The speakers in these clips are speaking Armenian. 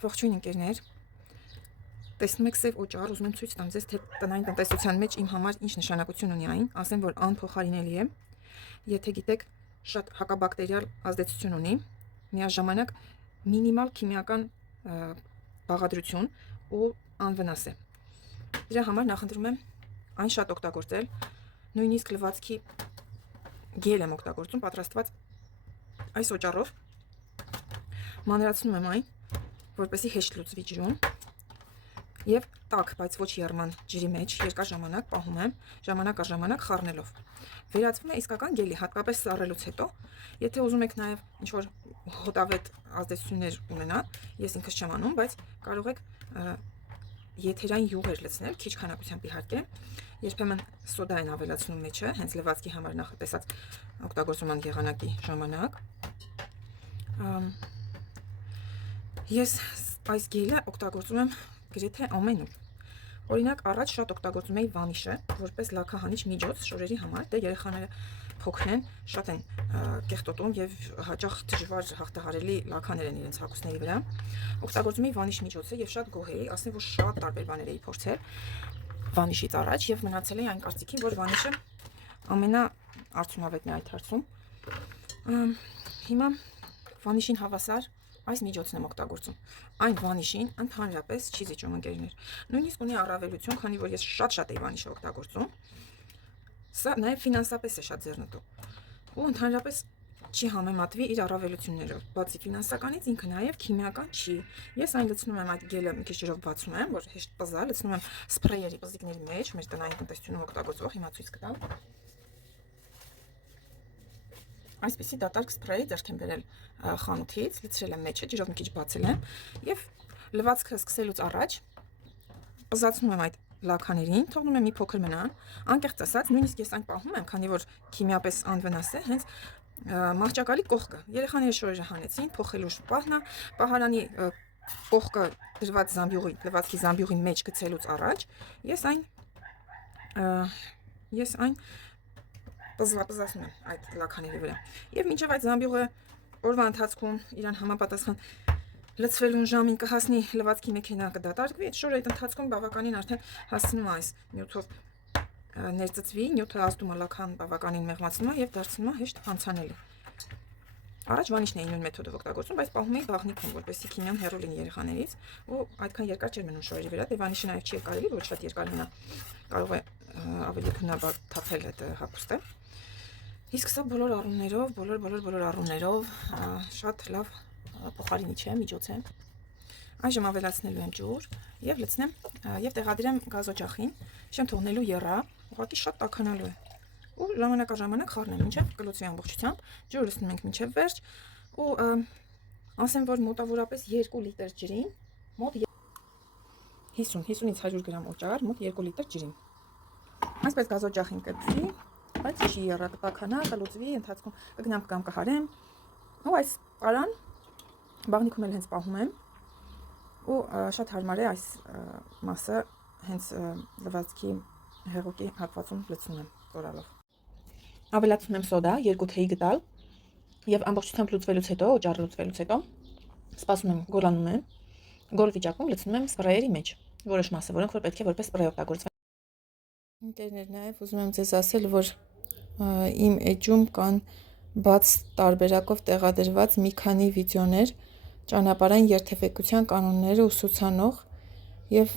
Ողջույն ընկերներ, տեսնում եք սև օճառ, ուզում եմ ցույց տամ ձեզ, թե տնային տնտեսության մեջ իմ համար ինչ նշանակություն ունի այն, ասեմ, որ անփոխարինելի է, եթե գիտեք, շատ հակաբակտերիալ ազդեցություն ունի, միաժամանակ մինիմալ քիմիական բաղադրություն ու անվնաս է։ Դրա համար նախընտրում եմ այն շատ օգտագործել, նույնիսկ լվացքի գել եմ օգտագործում, պատրաստված այս օճառով, մանրացնում եմ այն, որպեսզի հեշտ լուծվի ջրում եւ տաք, բայց ոչ եռման ջրի մեջ երկար ժամանակ պահում եմ, ժամանակ առ ժամանակ խառնելով։ Վերածվում է իսկական գելի, հատկապես սառելուց հետո, եթե ուզում եք նաեւ ինչ-որ հոտավետ ազդեցություններ ունենա, ես ինքս չեմ անում, բայց կարող եք եթերային յուղեր լցնել, քիչ քանակությամբ իհարկե, երբեմն սոդա են ավելացնում մեջը, հենց լվացքի համար նախատեսած օգտագործման եղանակի ժամանակ։ Ես այս գելը օգտագործում եմ գրեթե ամենուր։ Օրինակ, առաջ շատ օգտագործում էի վանիշը, որպես լաքահանիչ միջոց շորերի համար, դե երեխաները փոքր են, շատ են կեղտոտում եւ հաճախ դժվար հաղթահարելի լաքաներ են իրենց հագուստների վրա։ Օգտագործում էի վանիշ միջոցը եւ շատ գոհ էի, ասեմ, որ շատ տարբեր բաներ էի փորձել վանիշից առաջ եւ մնացել էի այն կարծիքին, որ վանիշը ամենաարդյունավետն է այդ հարցում։ Հիմա վանիշին հավասար այս միջոցն եմ օգտագործում։ Այն վանիշին ընդհանրապես չի զիջում ընկերներ։ Նույնիսկ ունի առավելություն, քանի որ ես շատ էի վանիշը օգտագործում։ Սա նաև ֆինանսապես է շատ ձեռնտու։ Ու ընդհանրապես չի համեմատվի իր առավելություններով։ Բացի ֆինանսականից ինքը նաև քիմիական չի։ Ես այն լցնում եմ այդ գելը մի քիչ ջրով բացում եմ, որ հեշտ պզա, լցնում եմ սփրեյերի պզիկների մեջ, մեր տնային տնտեսությունում օգտագործող, հիմա ցույց կտամ։ Այսպեսի դատարկ սփրեյ ձեռք եմ բերել խանութից, լցրել եմ մեջը, ջրով մի քիչ բացել եմ եւ լվացքը սկսելուց առաջ պզացնում եմ այդ լաքաներին, թողնում եմ մի փոքր մնան, անկեղծ ասած, նույնիսկ ես այն պահում եմ, քանի որ քիմիապես անվնաս է, հենց մահճակալի կողքը։ Երեխաները շորերը հանեցին, փոխելու պահնա, պահարանի կողքը դրված զամբյուղի, լվացքի զամբյուղի մեջ գցելուց առաջ, ես այն պզացնում եմ այդ լաքաների վրա։ Եվ մինչև այդ զամբյուղը օրվա ընթացքում իրան համապատասխան լցվելուն ժամին կհասնի լվացքի մեքենա կդատարկվի, այդ շորը այդ ընթացքում բավականին արդեն հասնում է այս նյութով ներծծվի, նյութը ազդում է լաքան բավականին մեղմացնում է եւ դարձնում է հեշտ անցանելի։ Առաջ վանիշն էի նույն մեթոդով օգտագործում, բայց պահում էի բաղնիքում, որպեսզի քիմիան հեռու լինի երեխաներից, ու այդքան երկար չէր մնում շորերի վրա, դե վանիշը նաեւ չի կարելի, որ շատ երկար մնա, կարող է ավելի քննաբար թափել այդ հագուստը։ Իսկ սա բոլոր առումներով շատ լավ փոխարինիչ է, միջոց է։ Այժմ ավելացնելու եմ ջուր եւ լցնեմ եւ տեղադրեմ գազօջախին, չեմ թողնելու եռա, ուղղակի շատ տաքանալու է։ Ու ժամանակ առ ժամանակ խառնեմ, մինչեւ կլուծվի ամբողջությամբ։ Ջուրը լցնում ենք մինչեւ վերջ ու ասեմ, որ մոտավորապես 2 լիտր ջրին, մոտ 50-50-ից 100 գրամ օճառ, մոտ 2 լիտր ջրին։ Այսպես գազօջախին կծվի, բայց չի եռա, կտաքանա, կլուծվի, ընթացքում կգնամ կամ կհարեմ։ Ու այս պարան բաղնիքում էլ հենց պահում եմ ու շատ հարմար է այս մասը հենց լվացքի հեղուկի հատվածում լցնում եմ կորալով։ Ավելացնում եմ սոդա 2 թեյի գդալ եւ ամբողջությամբ լուծվելուց հետո, օճառը լուծվելուց հետո սպասում եմ, գոլանում եմ, գոլ վիճակում լցնում եմ սպրեյերի մեջ, որոշ մասը, որոնք որ պետք է որպես սպրեյ օգտագործվեն։ Ինտերներ նաեւ ուզում եմ ձեզ ասել, որ իմ էջում կան բաց տարբերակով տեղադրված մի քանի վիդեոներ ճանապարհային երթևեկության կանոնները ուսուցանող եւ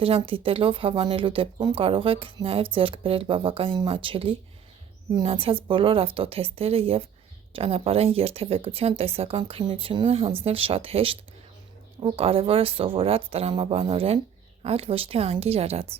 դրանք դիտելով հավանելու դեպքում կարող եք նաեւ ձեռք բերել բավականին մատչելի մնացած բոլոր ավտոթեստերը եւ ճանապարհային երթևեկության տեսական քննությունը հանձնել շատ հեշտ ու կարևորը սովորած տրամաբանորեն, այլ ոչ թե անգիր արած։